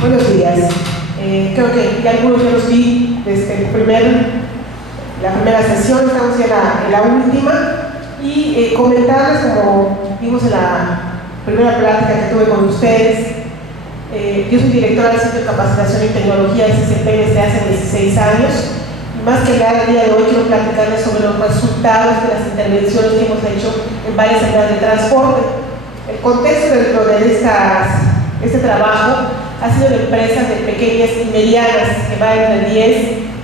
Buenos días. Creo que ya algunos ya los vi desde la primera sesión, estamos ya en la última, y comentarles, como vimos en la primera plática que tuve con ustedes, yo soy directora del Centro de Capacitación y Tecnología de SCP desde hace 16 años, y más que nada el día de hoy quiero platicarles sobre los resultados de las intervenciones que hemos hecho en varias áreas de transporte. El contexto dentro de este trabajo ha sido de empresas de pequeñas y medianas que van entre 10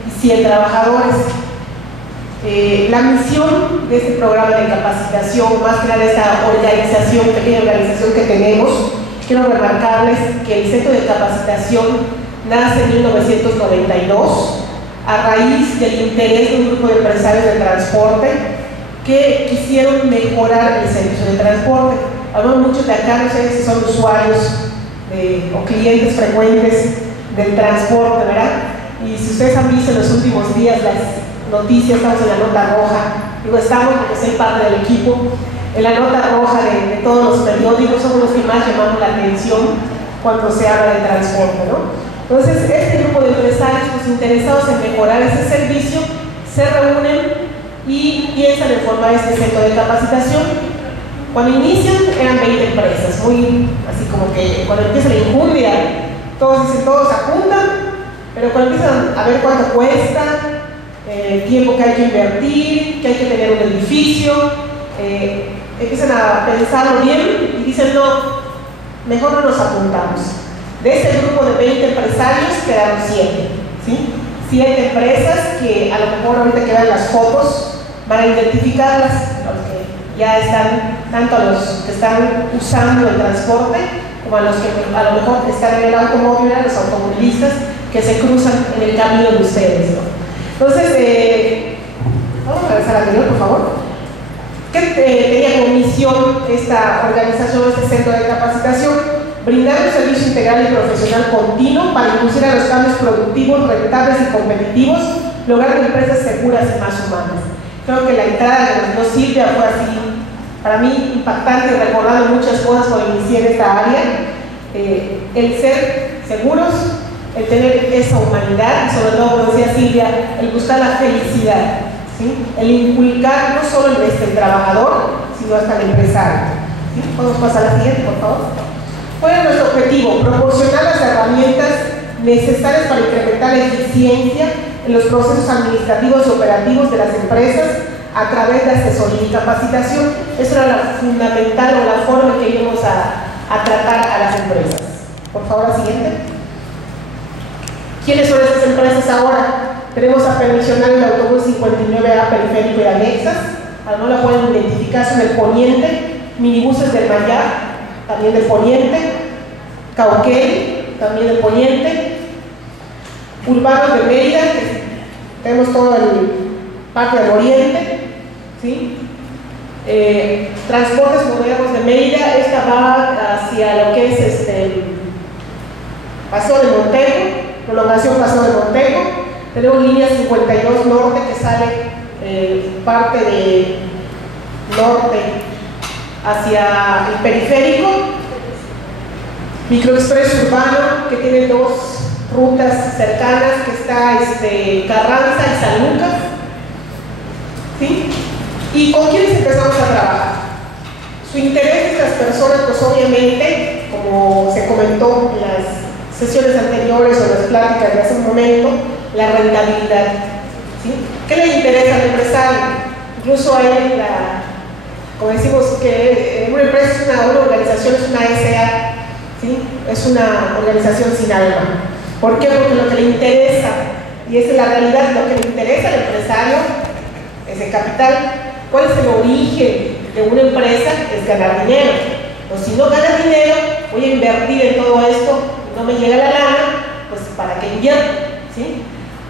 y 100 trabajadores. La misión de este programa de capacitación, más que nada de esta organización, pequeña organización que tenemos, quiero remarcarles que el Centro de Capacitación nace en 1992 a raíz del interés de un grupo de empresarios de transporte que quisieron mejorar el servicio de transporte. Hablamos mucho de acá, no sé si son usuarios o clientes frecuentes del transporte, ¿verdad? Y si ustedes han visto en los últimos días las noticias, estamos en la nota roja, digo estamos porque soy parte del equipo, en la nota roja de todos los periódicos, somos los que más llamamos la atención cuando se habla de transporte, ¿no? Entonces, este grupo de empresarios pues, interesados en mejorar ese servicio se reúnen y piensan en formar este centro de capacitación. Cuando inician eran 20 empresas, muy así como que cuando empieza la injundia, todos dicen, todos apuntan, pero cuando empiezan a ver cuánto cuesta, el tiempo que hay que invertir, que hay que tener un edificio, empiezan a pensarlo bien y dicen, no, mejor no nos apuntamos. De ese grupo de 20 empresarios quedaron 7, ¿sí? 7 empresas que a lo mejor ahorita que vean las fotos van a identificarlas, los que ya están, tanto a los que están usando el transporte como a los que a lo mejor están en el automóvil, a los automovilistas que se cruzan en el camino de ustedes, ¿no? Entonces, vamos a regresar al anterior, por favor. ¿Qué tenía como misión esta organización, este centro de capacitación? Brindar un servicio integral y profesional continuo para inducir a los cambios productivos, rentables y competitivos, logrando empresas seguras y más humanas. Creo que la entrada que nos dio Silvia fue así, para mí, impactante, recordando muchas cosas cuando inicié en esta área. El ser seguros, el tener esa humanidad, y sobre todo, como decía Silvia, el buscar la felicidad, ¿sí? El inculcar no solo en el trabajador, sino hasta el empresario, ¿sí? Podemos pasar a la siguiente, por favor. ¿Cuál es nuestro objetivo? Proporcionar las herramientas necesarias para incrementar la eficiencia en los procesos administrativos y operativos de las empresas a través de asesoría y capacitación. Esa era la fundamental o la forma que íbamos a tratar a las empresas. Por favor, la siguiente. ¿Quiénes son estas empresas ahora? Tenemos a Permisional el autobús 59A periférico y anexas, no la pueden identificar, son el Poniente, Minibuses del Mayar, también del Poniente, Cauquel, también del Poniente, Urbanos de Mérida, tenemos todo el parte del Oriente, ¿sí? Transportes Modernos de Mérida, esta va hacia lo que es Paseo de Montejo, prolongación Paseo de Montejo. Tenemos línea 52 Norte que sale parte de norte hacia el periférico, Microexpress Urbano que tiene 2 rutas cercanas, que está Carranza y San Lucas, ¿sí? ¿Y con quiénes empezamos a trabajar? Su interés de las personas, pues obviamente, como se comentó en las sesiones anteriores o en las pláticas de hace un momento, la rentabilidad, ¿sí? ¿Qué le interesa al empresario? Incluso hay como decimos que una empresa es una organización, es una SA, ¿sí? Es una organización sin alma. ¿Por qué? Porque lo que le interesa, y esa es la realidad, lo que le interesa al empresario es el capital. ¿Cuál es el origen de una empresa? Es ganar dinero. O si no gana dinero, voy a invertir en todo esto, no me llega la lana, pues ¿para qué invierto? ¿Sí?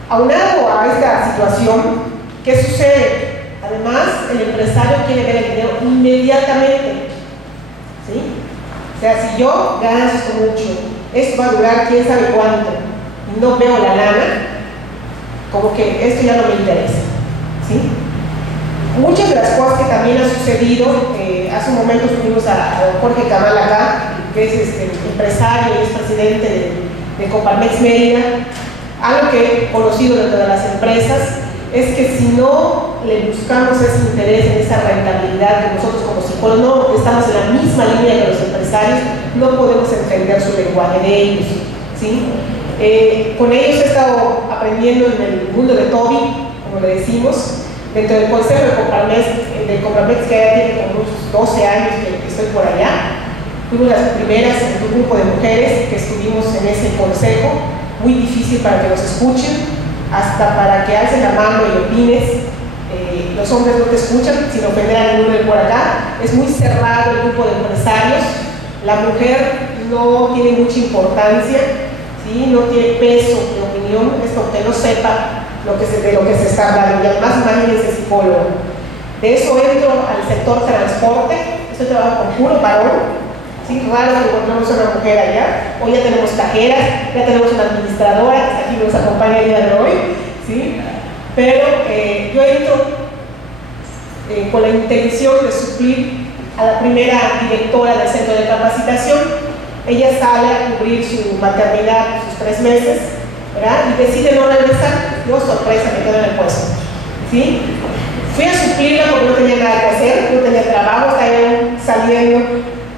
Aunado a esta situación, ¿qué sucede? Además, el empresario quiere ver el dinero inmediatamente, ¿sí? O sea, si yo gasto mucho, esto va a durar quién sabe cuánto, y no veo la lana, como que esto ya no me interesa, ¿sí? Muchas de las cosas que también han sucedido, hace un momento tuvimos a Jorge Cabal acá, que es empresario y es presidente de Coparmex Mérida, algo que he conocido dentro de las empresas es que si no le buscamos ese interés en esa rentabilidad que nosotros como psicólogos no estamos en la misma línea que los empresarios, no podemos entender su lenguaje de ellos, ¿sí? Con ellos he estado aprendiendo en el mundo de Toby, como le decimos, dentro del consejo de Coparmex, que ya tiene como unos 12 años que estoy por allá. Fuimos las primeras en un grupo de mujeres que estuvimos en ese consejo, muy difícil para que nos escuchen, hasta para que alcen la mano y opines. Los hombres no te escuchan sin ofender a ninguno de por acá. Es muy cerrado el grupo de empresarios. La mujer no tiene mucha importancia, ¿sí? No tiene peso de opinión, esto que no sepa de lo que se está hablando. Y además, imagínense psicólogo. De eso entro al sector transporte. Estoy trabajando con puro varón. Sí, raro que encontramos una mujer allá. Hoy ya tenemos cajeras, ya tenemos una administradora que está aquí nos acompaña el día de hoy, ¿sí? Pero yo entro con la intención de suplir a la primera directora del centro de capacitación. Ella sale a cubrir su maternidad, sus 3 meses, ¿verdad? Y decide no regresar. Yo, sorpresa, me quedo en el puesto, ¿sí? Fui a suplirla porque no tenía nada que hacer, no tenía trabajo, estaba saliendo,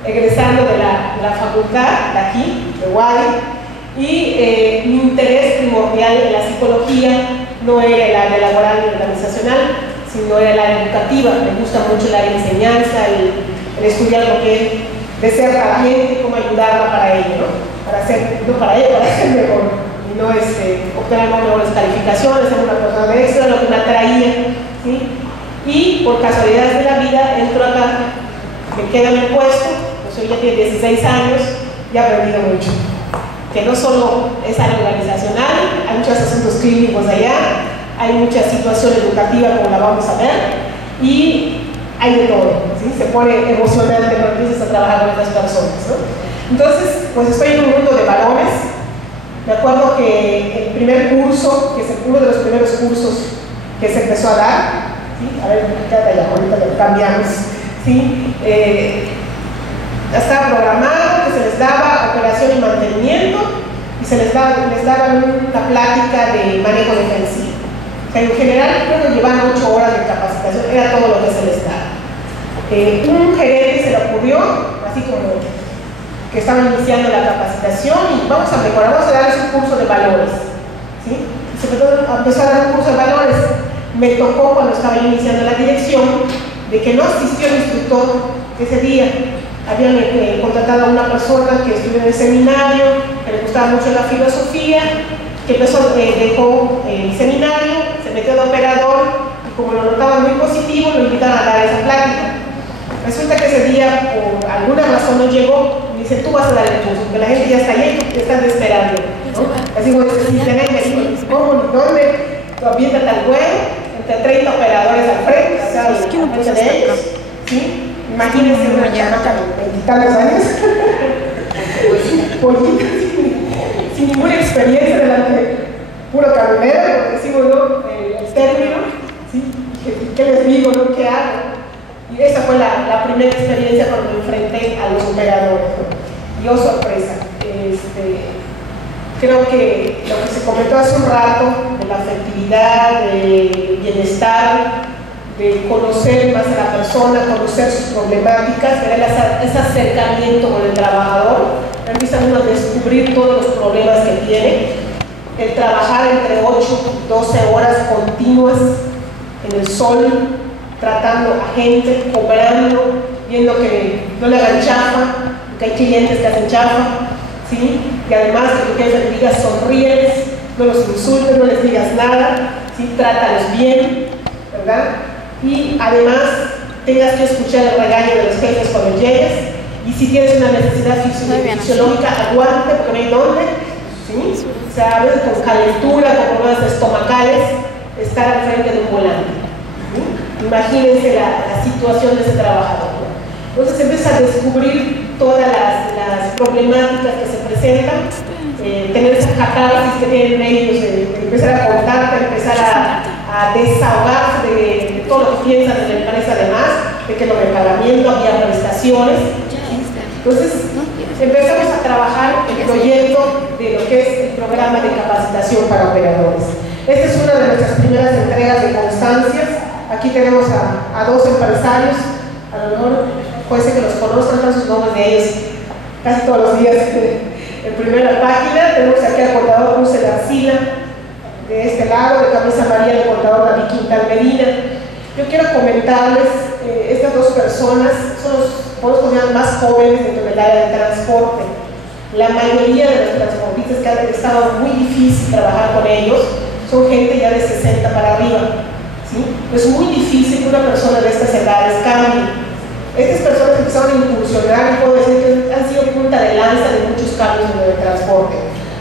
egresando de la facultad de aquí, de Guay, y mi interés primordial en la psicología no era el área laboral y organizacional, sino era el área educativa. Me gusta mucho el área de enseñanza, el estudiar lo que es ser para la gente, cómo ayudarla para ello, ¿no? Para ser, no para ella, para ser mejor, y no obtener mejores calificaciones, ser una persona de extra, lo que me atraía, ¿sí? Y por casualidades de la vida entro acá, me quedo en el puesto. Pues ya tiene 16 años y ha aprendido mucho. Que no solo es área organizacional, hay muchos asuntos clínicos allá, hay mucha situación educativa como la vamos a ver, y hay de todo, ¿sí? Se pone emocionante cuando empiezas a trabajar con estas personas, ¿no? Entonces, pues estoy en un mundo de varones. Me acuerdo que el primer curso, que es uno de los primeros cursos que se empezó a dar, ¿sí? A ver, ya, ahorita lo cambiamos, ¿sí? Estaba programado que se les daba operación y mantenimiento y se les daban una plática de manejo defensivo. O sea, en general creo que llevaban 8 horas de capacitación, era todo lo que se les daba. Un gerente se le ocurrió, así como que estaban iniciando la capacitación y vamos a mejorar, vamos a darles un curso de valores, ¿sí? Y se empezó a dar un curso de valores. Me tocó cuando estaba yo iniciando la dirección de que no asistió el instructor ese día. Habían contratado a una persona que estudió en el seminario, que le gustaba mucho la filosofía, que dejó el seminario, se metió de operador y como lo notaban muy positivo, lo invitaron a dar esa plática. Resulta que ese día, por alguna razón, no llegó. Me dice, tú vas a dar el curso, porque la gente ya está ahí, te están esperando, ¿no? Así como si ¿cómo? ¿Dónde? Lo avienta tal juego, entre 30 operadores al frente, o sea, al frente de ellos, ¿sí? Imagínense una chamaca de 20 años, pollita, sin ninguna experiencia delante de puro camionero, como decimos, ¿no? El término, ¿sí? ¿Qué les digo, no? ¿Qué hago? Y esa fue la primera experiencia cuando me enfrenté a los operadores, ¿no? Y oh, sorpresa, creo que lo que se comentó hace un rato de la afectividad, del bienestar, de conocer más a la persona, conocer sus problemáticas, ver ese acercamiento con el trabajador, empieza uno a descubrir todos los problemas que tiene, el trabajar entre 8 y 12 horas continuas en el sol, tratando a gente, cobrando, viendo que no le hagan chafa, porque hay clientes que hacen chafa, ¿sí? Y además que tu jefe te diga sonríes, no los insultes, no les digas nada, ¿sí? Trátalos bien, ¿verdad? Y además tengas que escuchar el regaño de los jefes cuando llegues, y si tienes una necesidad fisiológica, aguante porque no hay dónde, ¿sí? O sea, a veces con calentura, con problemas estomacales, estar al frente de un volante, ¿sí? Imagínense la situación de ese trabajador, ¿no? Entonces empieza a descubrir todas las problemáticas que se presentan, tener esa catarsis que tienen ellos, de empezar a contarte, empezar a desahogarse de todo lo que piensan de la empresa, además de que no había pagamiento, había prestaciones. Entonces empezamos a trabajar el proyecto de lo que es el programa de capacitación para operadores. Esta es una de nuestras primeras entregas de constancias. Aquí tenemos a dos empresarios, a lo mejor puede ser que los conozcan, están sus nombres de ellos casi todos los días en primera página. Tenemos aquí al contador Dulce Arcila, de este lado, de camisa amarilla, el contador David Quintal Medina. Yo quiero comentarles, estas dos personas son los, podemos considerar, más jóvenes dentro del área de transporte. La mayoría de los transportistas que han estado muy difícil trabajar con ellos son gente ya de 60 para arriba, ¿sí? Es muy difícil que una persona de estas edades cambie. Estas personas empezaron a incursionar, y puedo decir que han sido punta de lanza de muchos cambios en el transporte.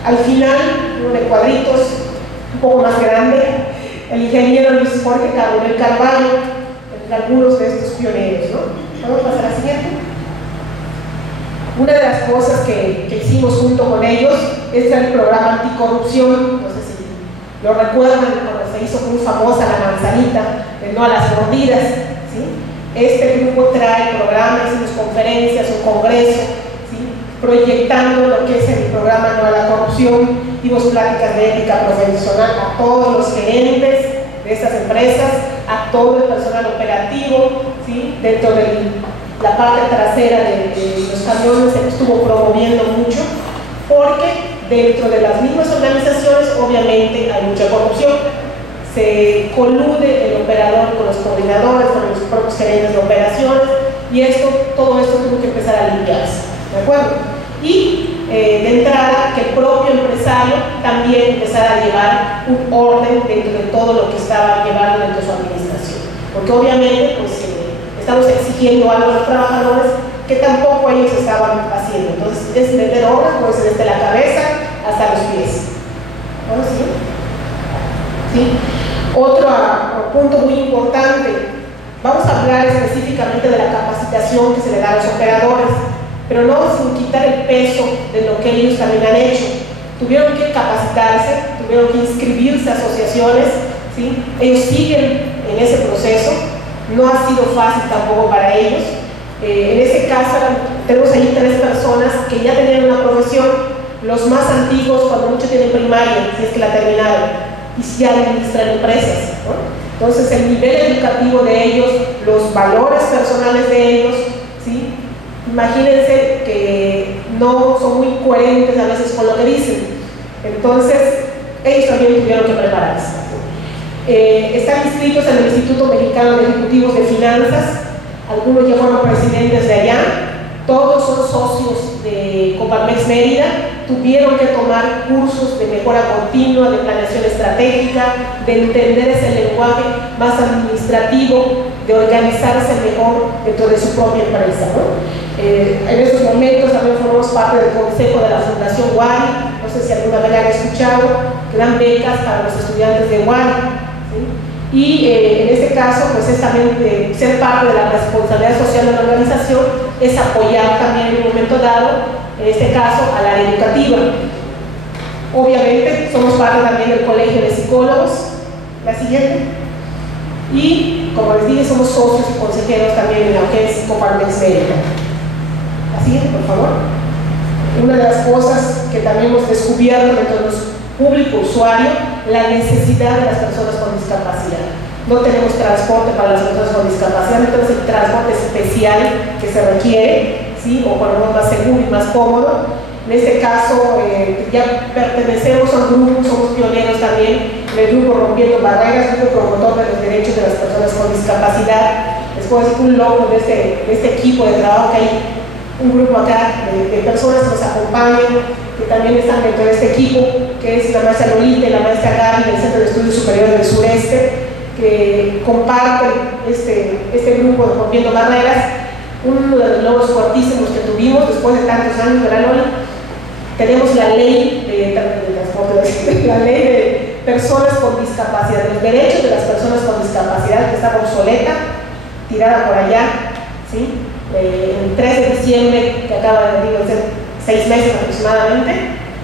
Al final, uno de cuadritos, un poco más grande, el ingeniero Luis Jorge Carbonell Carvalho, entre algunos de estos pioneros, ¿no? Vamos a pasar a la siguiente. Una de las cosas que hicimos junto con ellos es el programa anticorrupción. No sé si lo recuerdan, cuando se hizo muy famosa la manzanita, de no a las mordidas, ¿sí? Este grupo trae programas, hicimos conferencias, un congreso, ¿sí? Proyectando lo que es el programa No a la Corrupción. Dimos pláticas de ética profesional a todos los gerentes de estas empresas, a todo el personal operativo, ¿sí? Dentro de la parte trasera de los camiones se estuvo promoviendo mucho, porque dentro de las mismas organizaciones obviamente hay mucha corrupción. Se colude el operador con los coordinadores, con los propios gerentes de operaciones, y todo esto tuvo que empezar a limpiarse, ¿de acuerdo? Y de entrada, que el propio empresario también empezara a llevar un orden dentro de todo lo que estaba llevando dentro de su administración, porque obviamente pues, estamos exigiendo algo a los trabajadores que tampoco ellos estaban haciendo. Entonces, es meter obras, puede ser desde la cabeza hasta los pies. ¿Bueno, sí? ¿Sí? Otro punto muy importante, vamos a hablar específicamente de la capacitación que se le da a los operadores, pero no sin quitar el peso de lo que ellos también han hecho. Tuvieron que capacitarse, tuvieron que inscribirse a asociaciones, ¿sí? Ellos siguen en ese proceso, no ha sido fácil tampoco para ellos. En ese caso tenemos ahí 3 personas que ya tenían una profesión, los más antiguos cuando mucho tienen primaria, si es que la terminaron, y si administran empresas, ¿no? Entonces el nivel educativo de ellos, los valores personales de ellos, ¿sí? Imagínense que no son muy coherentes a veces con lo que dicen. Entonces ellos también tuvieron que prepararse. Están inscritos en el Instituto Mexicano de Ejecutivos de Finanzas, algunos ya fueron presidentes de allá, todos son socios de Coparmex Mérida, tuvieron que tomar cursos de mejora continua, de planeación estratégica, de entender ese lenguaje más administrativo, de organizarse mejor dentro de su propia empresa, ¿no? En estos momentos también formamos parte del consejo de la Fundación WARI, no sé si alguna vez han escuchado, que dan becas para los estudiantes de WARI, ¿sí? Y en este caso, pues es también ser parte de la responsabilidad social de la organización, es apoyar también en un momento dado, en este caso, al área educativa. Obviamente, somos parte también del Colegio de Psicólogos, la siguiente, y como les dije, somos socios y consejeros también en lo que es Coparmex Mérida. La siguiente, por favor. Una de las cosas que también hemos descubierto dentro de los público usuario, la necesidad de las personas con discapacidad. No tenemos transporte para las personas con discapacidad, no tenemos el transporte especial que se requiere, ¿sí? O por lo menos más seguro y más cómodo. En este caso, ya pertenecemos a un grupo, somos pioneros también en el grupo Rompiendo Barreras, grupo promotor de los derechos de las personas con discapacidad. Les puedo decir un logro de este equipo de trabajo, que hay un grupo acá de personas que nos acompañan, que también están dentro de este equipo, que es la maestra Lolita y la maestra Gaby del Centro de Estudios Superiores del Sureste, que comparten este grupo de Rompiendo Barreras. Uno de los logros fuertísimos que tuvimos después de tantos años, ¿verdad, Loli? Tenemos la ley de transporte, la ley de personas con discapacidad, de los derechos de las personas con discapacidad, que estaba obsoleta, tirada por allá, ¿sí? El 3 de diciembre, que acaba de ser 6 meses aproximadamente,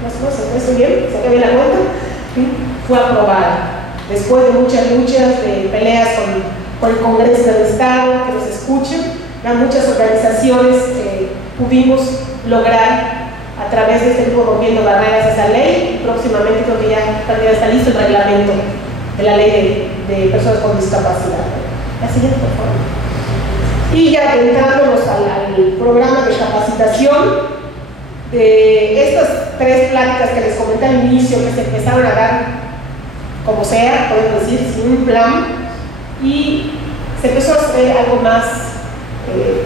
más o menos, ¿estoy bien? ¿Se bien la cuenta? ¿Sí? Fue aprobada. Después de muchas luchas, de peleas con el Congreso del Estado, que nos escuchen, muchas organizaciones pudimos lograr a través de este grupo Rompiendo Barreras esa ley, y próximamente creo que ya está listo el reglamento de la ley de personas con discapacidad. La siguiente, por favor. Y ya entrándonos al programa de capacitación, de estas 3 pláticas que les comenté al inicio, que se empezaron a dar como sea, podemos decir, sin un plan, y se empezó a hacer algo más,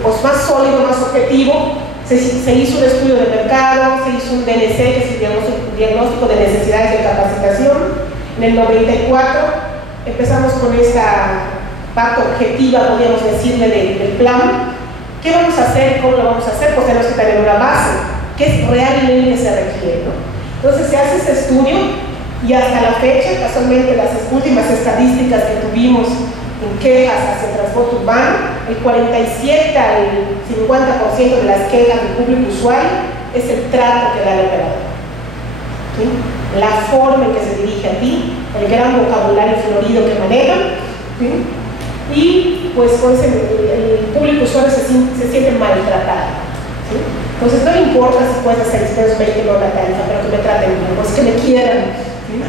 pues más sólido, más objetivo. Se hizo un estudio de mercado, se hizo un DNC, que es el diagnóstico de necesidades de capacitación. En el 94 empezamos con esta parte objetiva, podríamos decirle, del plan. ¿Qué vamos a hacer? ¿Cómo lo vamos a hacer? Pues tenemos que tener una base, que es realmente se requiere, ¿no? Entonces se hace ese estudio y hasta la fecha, casualmente las últimas estadísticas que tuvimos en quejas hacia el transporte urbano, el 47 al 50% de las quejas del público usuario es el trato que da el operador, ¿sí? La forma en que se dirige a ti, el gran vocabulario florido que manejan, ¿sí? Y pues el público usuario se siente maltratado, ¿sí? Entonces no importa si puedes hacer expresos 20 no la tarifa, pero que me traten bien, pues que me quieran, ¿sí?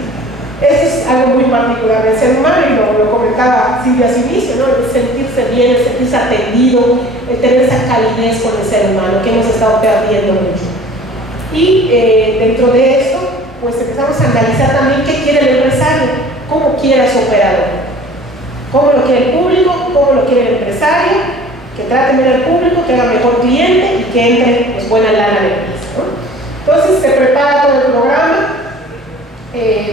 Esto es algo muy particular del ser humano, y lo comentaba Silvia a su inicio, ¿no? El sentirse bien, el sentirse atendido, el tener esa calidez con el ser humano que hemos estado perdiendo mucho. Y dentro de esto, pues empezamos a analizar también qué quiere el empresario, cómo quiere a su operador, cómo lo quiere el público, cómo lo quiere el empresario, que trate bien al público, que haga mejor cliente y que entre pues, buena lana en el piso, ¿no? Entonces se prepara todo el programa.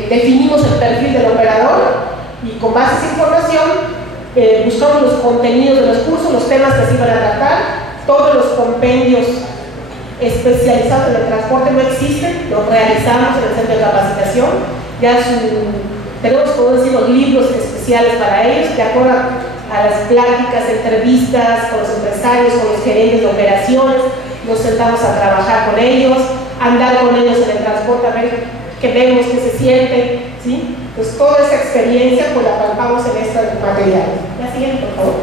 Definimos el perfil del operador y con base a esa información buscamos los contenidos de los cursos, los temas que se iban a tratar. Todos los compendios especializados en el transporte no existen, los realizamos en el centro de capacitación. Ya tenemos, puedo decir, los libros especiales para ellos, de acuerdo a las pláticas, entrevistas con los empresarios, con los gerentes de operaciones. Nos sentamos a trabajar con ellos, andar con ellos en el transporte, a ver que vemos, que se siente, ¿sí? Pues toda esa experiencia pues la palpamos en estos materiales. La siguiente, por favor.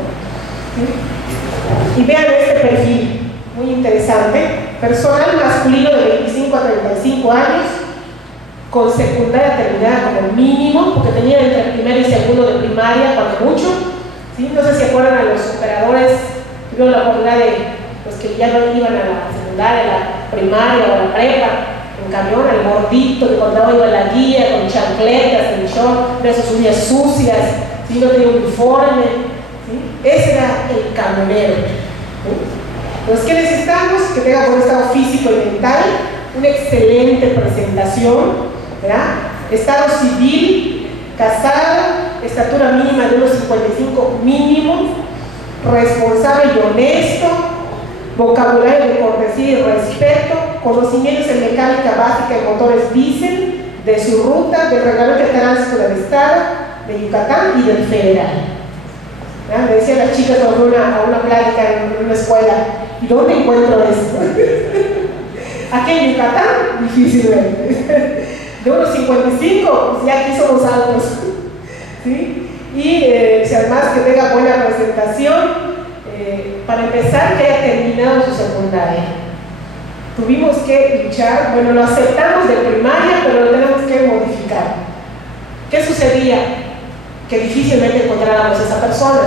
¿Sí? Y vean este perfil, muy interesante. Personal masculino de 25 a 35 años, con secundaria terminada como mínimo, porque tenía entre el primero y segundo de primaria, cuando mucho, ¿sí? No sé si acuerdan a los operadores, tuvieron la oportunidad de, pues que ya no iban a la secundaria, a la primaria o a la prepa, en camión, al gordito que cuando iba a la guía con chancletas, en short, de sus uñas sucias, ¿sí? No tenía uniforme, ¿sí? Ese era el camionero, ¿sí? Entonces, ¿qué necesitamos? Que tenga buen estado físico y mental, una excelente presentación, ¿verdad? Estado civil, casado, estatura mínima de 1,55 mínimo, responsable y honesto, vocabulario de cortesía y respeto, conocimientos en mecánica básica de motores diésel, de su ruta, del reglamento de tránsito del Estado, de Yucatán y del Federal. ¿Ya? Me decían las chicas cuando fui a una plática en una escuela, ¿y dónde encuentro esto? Aquí en Yucatán, difícilmente. De unos 55, pues ya aquí somos altos, ¿sí? Y si además que tenga buena presentación, para empezar, que haya terminado su secundaria. Tuvimos que luchar, bueno, lo aceptamos de primaria, pero lo tenemos que modificar. ¿Qué sucedía? Que difícilmente encontrábamos a esa persona,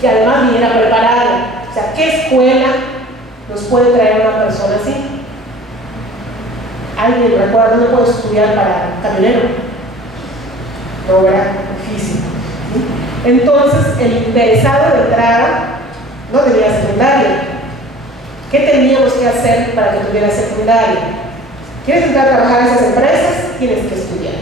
que además viniera preparada. O sea, ¿qué escuela nos puede traer a una persona así? ¿Alguien recuerda dónde puede estudiar para camionero? No, era difícil, ¿sí? Entonces, el interesado de entrada no tenía secundaria. ¿Qué teníamos que hacer para que tuviera secundaria? ¿Quieres entrar a trabajar en esas empresas? Tienes que estudiar.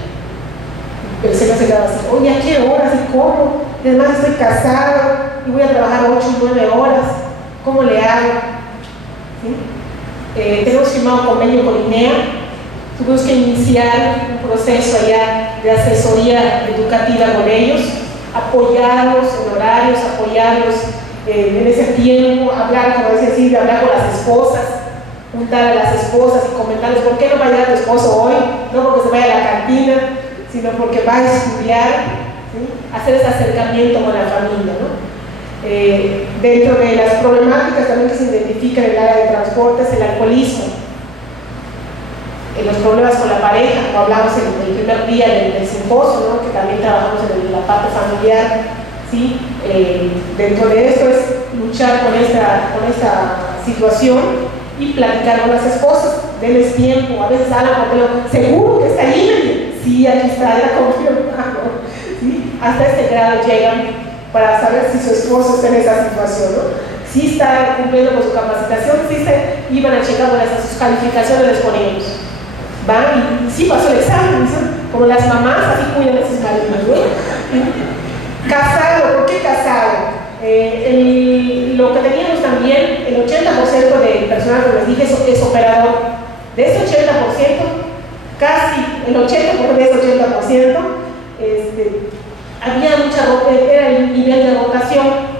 Pero se me quedaba así, oye, ¿a qué horas y cómo? Además estoy casado y voy a trabajar 8 o 9 horas. ¿Cómo le hago? ¿Sí? Tenemos firmado convenio con INEA. Tuvimos que iniciar un proceso allá de asesoría educativa con ellos, apoyarlos en horarios, apoyarlos en ese tiempo, hablar, como decía Silvia, hablar con las esposas, juntar a las esposas y comentarles por qué no va a llegar tu esposo hoy, no porque se vaya a la cantina, sino porque va a estudiar, ¿sí? Hacer ese acercamiento con la familia, ¿no? Dentro de las problemáticas también que se identifican en el área de transporte es el alcoholismo. los problemas con la pareja, como hablamos en el primer día del simposio, ¿no? Que también trabajamos en la parte familiar, ¿sí? Dentro de esto es luchar con esta situación y platicar con las esposas, denles tiempo, a veces hablan porque seguro que está ahí, sí, aquí está, ya confirmado, ¿sí? Hasta este grado llegan para saber si su esposo está en esa situación, ¿no? Si está cumpliendo con su capacitación, si iban a checar hasta sus calificaciones les ponemos. Van y sí pasó el examen, como las mamás, así cuidan a sus maridos, ¿no? Casado, ¿por qué casado? Lo que teníamos también, el 80% del personal que les dije es operador. De ese 80%, casi el 80% de ese 80%, había era el nivel de rotación.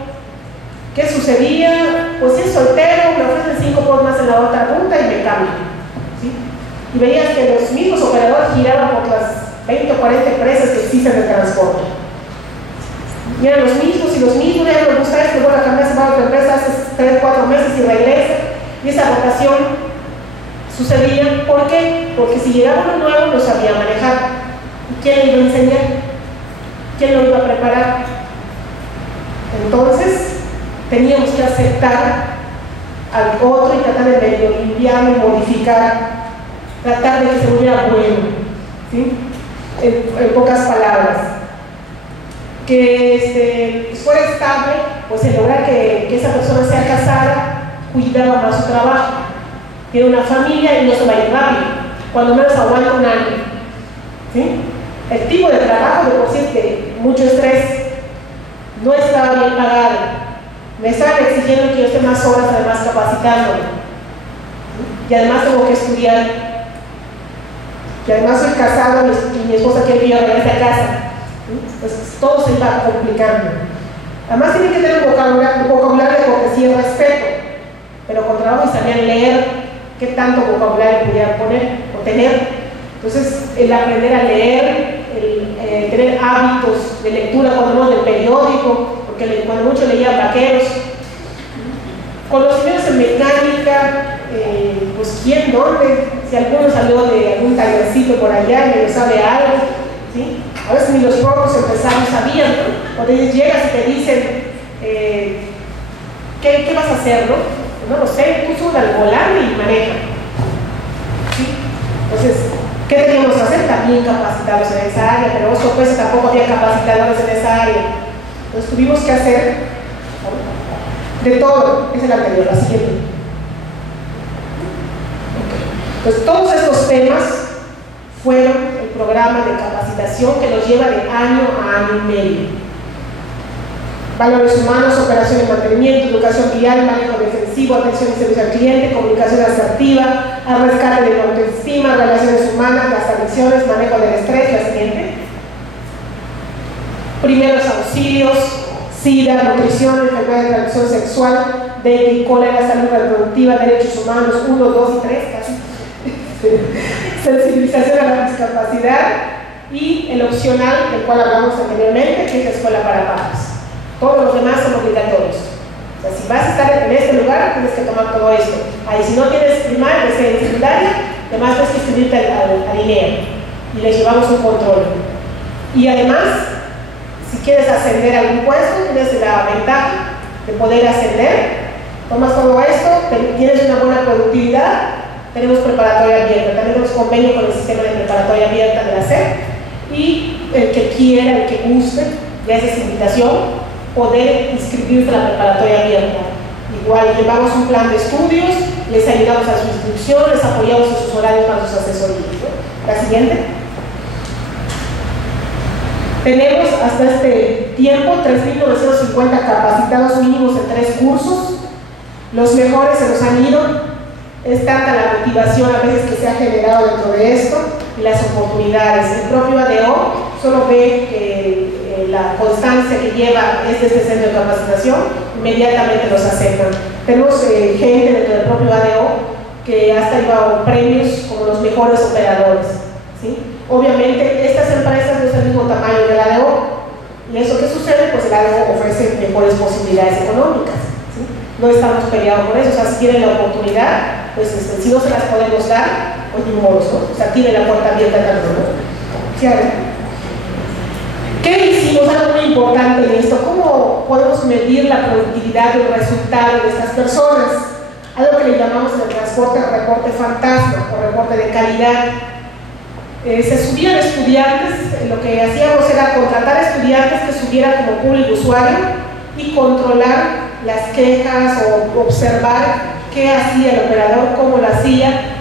¿Qué sucedía? Pues si es soltero, me ofrecen 5 por más en la otra punta y me cambio, ¿sí? Y veías que los mismos operadores giraban por las 20 o 40 empresas que existen de transporte. Y eran los mismos, ya me gusta esto, voy a cambiar, se va a otra empresa hace 3 o 4 meses y regresa. Y esa rotación sucedía, ¿por qué? Porque si llegaba uno nuevo no sabía manejar. ¿Y quién le iba a enseñar? ¿Quién lo iba a preparar? Entonces, teníamos que aceptar al otro y tratar de medio limpiarlo y modificar, tratar de que se volviera bueno, ¿sí? En pocas palabras. Que fuera estable, pues en lograr que esa persona sea casada, cuidaba más su trabajo, tiene una familia y no se va a ir rápido, cuando menos aguanta un año, ¿sí? El tipo de trabajo de por sí es de mucho estrés, no estaba bien pagado, me estaban exigiendo que yo esté más horas además capacitándome, ¿sí? Y además tengo que estudiar, y además soy casado y mi esposa quiere que yo regrese a casa. Pues todo se iba complicando. Además tienen que tener un vocabulario de cortesía y respeto, pero con trabajo y sabían leer qué tanto vocabulario pudieran poner o tener. Entonces el aprender a leer, el tener hábitos de lectura, cuando no del periódico, porque cuando mucho leían vaqueros, conocimientos en mecánica, pues quién, dónde, si alguno salió de algún tallercito por allá y no sabe algo, ¿sí? A veces ni los propios empresarios sabían, ¿no? Cuando ellos llegas y te dicen, ¿qué vas a hacer, no? No lo sé, tú sube al volante y maneja, ¿sí? Entonces, ¿qué teníamos que hacer? También capacitarlos en esa área, pero pues tampoco había capacitadores en esa área. Entonces tuvimos que hacer de todo. Esa es la anterior, la siguiente. Entonces todos estos temas fueron el programa de capacitación que nos lleva de año a año y medio. Valores humanos, operación y mantenimiento, educación vial, manejo defensivo, atención y servicio al cliente, comunicación asertiva, al rescate de la autoestima, relaciones humanas, las adicciones, manejo del estrés, la siguiente. Primeros auxilios, SIDA, nutrición, enfermedad de transmisión sexual, dengue, cólera, salud reproductiva, derechos humanos, 1, 2 y 3, casi. Sensibilización a la discapacidad y el opcional, del cual hablamos anteriormente, que es la escuela para padres. Todos los demás son obligatorios. O sea, si vas a estar en este lugar, tienes que tomar todo esto. Ahí, si no tienes primaria, secundaria, además tienes que inscribirte al INEA y les llevamos un control. Y además, si quieres ascender a algún puesto, tienes la ventaja de poder ascender. Tomas todo esto, tienes una buena productividad. Tenemos preparatoria abierta, también tenemos convenio con el sistema de preparatoria abierta de la SEP, y el que quiera, el que guste, ya esa es invitación, poder inscribirse a la preparatoria abierta. Igual llevamos un plan de estudios, les ayudamos a su inscripción, les apoyamos en sus horarios para sus asesorías, ¿no? La siguiente. Tenemos hasta este tiempo 3.950 capacitados mínimos en 3 cursos. Los mejores se nos han ido. Es tanta la motivación a veces que se ha generado dentro de esto y las oportunidades. El propio ADO solo ve que la constancia que lleva este centro de capacitación, inmediatamente los aceptan. Tenemos gente dentro del propio ADO que hasta llevado premios como los mejores operadores, ¿sí? Obviamente estas empresas no son el mismo tamaño del ADO, y eso que sucede, pues el ADO ofrece mejores posibilidades económicas, ¿sí? no estamos peleados por eso. O sea, si tienen la oportunidad, pues si no se las podemos dar, pues ni modo, ¿no? O sea, tienen la puerta abierta también, ¿no? ¿Sí? ¿Qué hicimos? Algo muy importante en esto: ¿cómo podemos medir la productividad y el resultado de estas personas? Algo que le llamamos en el transporte reporte fantasma o reporte de calidad. Se subían estudiantes, lo que hacíamos era contratar estudiantes que subieran como público usuario y controlar las quejas o observar qué hacía el operador, cómo lo hacía,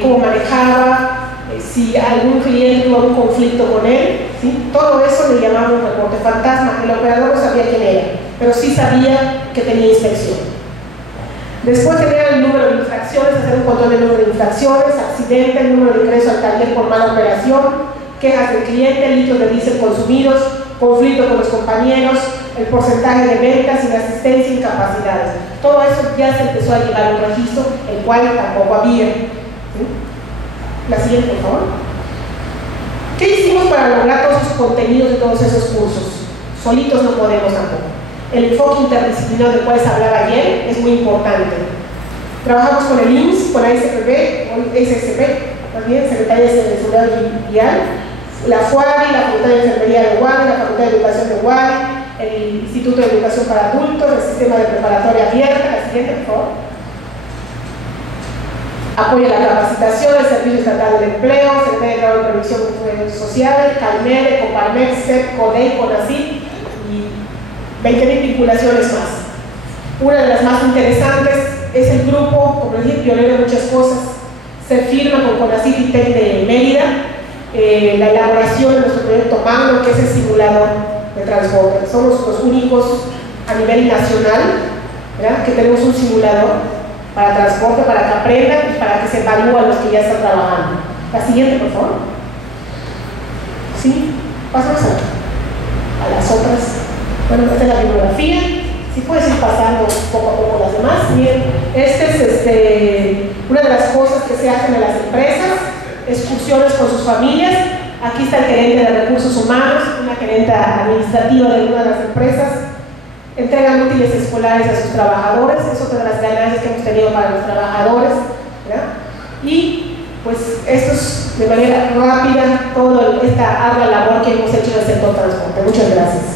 cómo manejaba, si algún cliente tuvo algún conflicto con él, ¿sí? Todo eso le llamamos reporte fantasma. El operador no sabía quién era, pero sí sabía que tenía inspección. Después tener el número de infracciones, hacer un control del número de infracciones, accidente, el número de ingreso al taller por mala operación, quejas del cliente, litros de diésel consumidos, conflicto con los compañeros, el porcentaje de ventas, inasistencia e incapacidades. Todo eso ya se empezó a llevar a un registro, el cual tampoco había. ¿Sí? La siguiente, por favor. ¿Qué hicimos para lograr todos esos contenidos de todos esos cursos? Solitos no podemos tampoco. El enfoque interdisciplinario del cual se hablaba ayer es muy importante. Trabajamos con el IMSS, con la SPB, con SSP, también Secretaría de Seguridad Vial, la FUARI, la Facultad de Enfermería de UADI, la Facultad de Educación de UADI, el Instituto de Educación para Adultos, el Sistema de Preparatoria Abierta. La siguiente, por favor. Apoya la capacitación, el Servicio Estatal de Empleo, Secretaría de Trabajo y Previsión Social, CALMED, COPARMEX, CEP, CODEI, CONACYT y 20.000 vinculaciones más. Una de las más interesantes es el grupo, como dije, pionero en muchas cosas. Se firma con CONACYT y TEC de Mérida la elaboración de nuestro proyecto Magno, que es el simulador de transporte. Somos los únicos a nivel nacional, ¿verdad?, que tenemos un simulador para transporte, para que aprendan y para que se evalúen a los que ya están trabajando. La siguiente, por favor. ¿Sí? Pasamos a las otras. Bueno, esta es la bibliografía. Si puedes ir pasando poco a poco las demás. Bien, una de las cosas que se hacen en las empresas: excursiones con sus familias. Aquí está el gerente de recursos humanos, una gerente administrativa de una de las empresas. Entregan útiles escolares a sus trabajadores, es otra de las ganancias que hemos tenido para los trabajadores, ¿verdad? Y pues esto es de manera rápida toda esta ardua labor que hemos hecho en el sector transporte. Muchas gracias.